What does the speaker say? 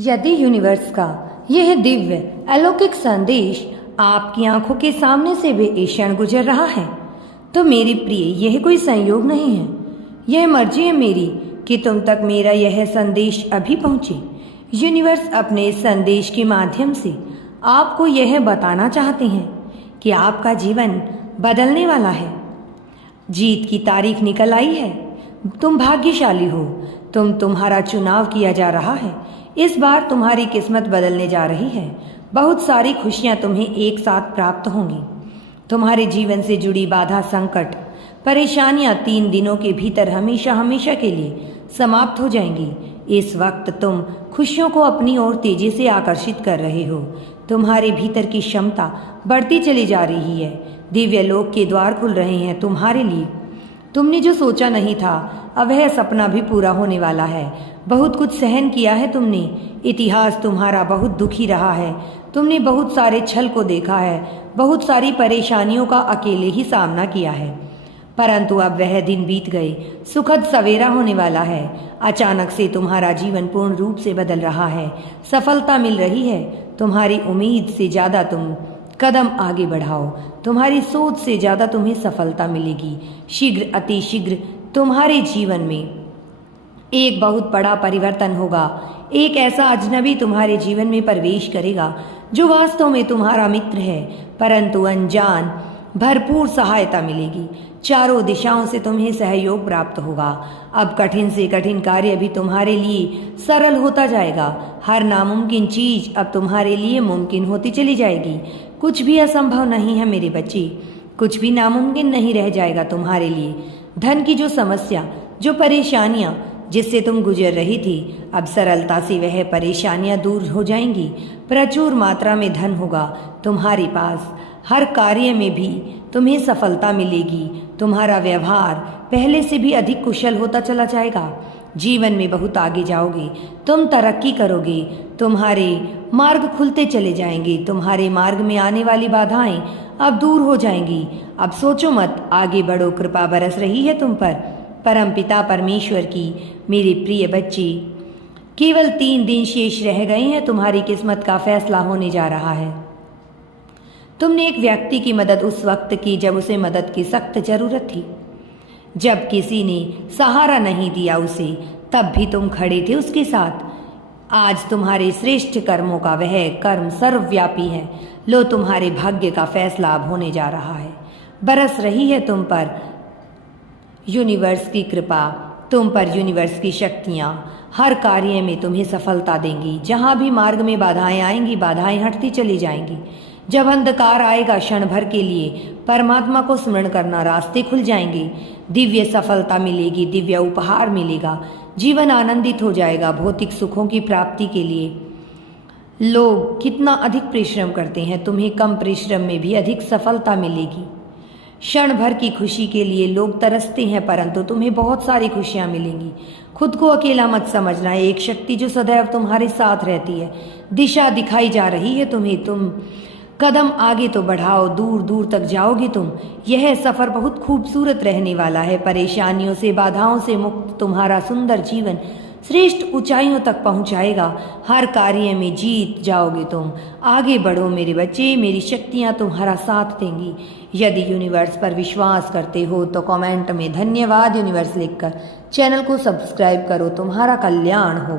यदि यूनिवर्स का यह दिव्य अलौकिक संदेश आपकी आंखों के सामने से बेक्षण गुजर रहा है तो मेरी प्रिय, यह कोई संयोग नहीं है। यह मर्जी है मेरी कि तुम तक मेरा यह संदेश अभी पहुंचे। यूनिवर्स अपने इस संदेश के माध्यम से आपको यह बताना चाहते हैं कि आपका जीवन बदलने वाला है। जीत की तारीख निकल आई है। तुम भाग्यशाली हो। तुम्हारा चुनाव किया जा रहा है। इस बार तुम्हारी किस्मत बदलने जा रही है। बहुत सारी खुशियां तुम्हें एक साथ प्राप्त होंगी। तुम्हारे जीवन से जुड़ी बाधा, संकट, परेशानियां 3 दिनों के भीतर हमेशा हमेशा के लिए समाप्त हो जाएंगी। इस वक्त तुम खुशियों को अपनी ओर तेजी से आकर्षित कर रहे हो। तुम्हारे भीतर की क्षमता बढ़ती चली जा रही है। दिव्य लोक के द्वार खुल रहे हैं तुम्हारे लिए। तुमने जो सोचा नहीं था, अब वह सपना भी पूरा होने वाला है। बहुत कुछ सहन किया है तुमने। इतिहास तुम्हारा बहुत दुखी रहा है। तुमने बहुत सारे छल को देखा है, बहुत सारी परेशानियों का अकेले ही सामना किया है। परंतु अब वह दिन बीत गए। सुखद सवेरा होने वाला है। अचानक से तुम्हारा जीवन पूर्ण रूप से बदल रहा है। सफलता मिल रही है। तुम्हारी उम्मीद से ज़्यादा तुम कदम आगे बढ़ाओ। तुम्हारी सोच से ज़्यादा तुम्हें सफलता मिलेगी। शीघ्र, अति शीघ्र तुम्हारे जीवन में एक बहुत बड़ा परिवर्तन होगा। एक ऐसा अजनबी तुम्हारे जीवन में प्रवेश करेगा जो वास्तव में तुम्हारा मित्र है, परंतु अनजान। भरपूर सहायता मिलेगी। चारों दिशाओं से तुम्हें सहयोग प्राप्त होगा। अब कठिन से कठिन कार्य भी तुम्हारे लिए सरल होता जाएगा। हर नामुमकिन चीज अब तुम्हारे लिए मुमकिन होती चली जाएगी। कुछ भी असंभव नहीं है मेरे बच्चे। कुछ भी नामुमकिन नहीं रह जाएगा तुम्हारे लिए। धन की जो समस्या, जो परेशानियां जिससे तुम गुजर रही थी, अब सरलता से वह परेशानियां दूर हो जाएंगी। प्रचुर मात्रा में धन होगा तुम्हारे पास। हर कार्य में भी तुम्हें सफलता मिलेगी। तुम्हारा व्यवहार पहले से भी अधिक कुशल होता चला जाएगा। जीवन में बहुत आगे जाओगे। तुम तरक्की करोगे। तुम्हारे मार्ग खुलते चले जाएंगे। तुम्हारे मार्ग में आने वाली बाधाएं अब दूर हो जाएंगी। अब सोचो मत, आगे बढ़ो। कृपा बरस रही है तुम पर परमपिता परमेश्वर की। मेरे प्रिय बच्चे, केवल 3 दिन शेष रह गए हैं। तुम्हारी किस्मत का फैसला होने जा रहा है। तुमने एक व्यक्ति की मदद उस वक्त की जब उसे मदद की सख्त जरूरत थी, जब किसी ने सहारा नहीं दिया उसे, तब भी तुम खड़े थे उसके साथ। आज तुम्हारे श्रेष्ठ कर्मों का वह कर्म सर्वव्यापी है। लो, तुम्हारे भाग्य का फैसला अब होने जा रहा है। बरस रही है तुम पर यूनिवर्स की कृपा। तुम पर यूनिवर्स की शक्तियाँ हर कार्य में तुम्हें सफलता देंगी। जहाँ भी मार्ग में बाधाएं आएंगी, बाधाएं हटती चली जाएंगी। जब अंधकार आएगा, क्षण भर के लिए परमात्मा को स्मरण करना, रास्ते खुल जाएंगे। दिव्य सफलता मिलेगी, दिव्य उपहार मिलेगा। जीवन आनंदित हो जाएगा। भौतिक सुखों की प्राप्ति के लिए लोग कितना अधिक परिश्रम करते हैं, तुम्हें कम परिश्रम में भी अधिक सफलता मिलेगी। क्षण भर की खुशी के लिए लोग तरसते हैं, परंतु तुम्हें बहुत सारी खुशियां मिलेंगी। खुद को अकेला मत समझना। एक शक्ति जो सदैव तुम्हारे साथ रहती है, दिशा दिखाई जा रही है तुम्हें। तुम कदम आगे तो बढ़ाओ, दूर दूर तक जाओगे तुम। यह सफर बहुत खूबसूरत रहने वाला है। परेशानियों से, बाधाओं से मुक्त तुम्हारा सुंदर जीवन श्रेष्ठ ऊंचाइयों तक पहुंचाएगा। हर कार्य में जीत जाओगे तुम। आगे बढ़ो मेरे बच्चे। मेरी शक्तियां तुम्हारा साथ देंगी। यदि यूनिवर्स पर विश्वास करते हो तो कमेंट में धन्यवाद यूनिवर्स लिखकर चैनल को सब्सक्राइब करो। तुम्हारा कल्याण हो।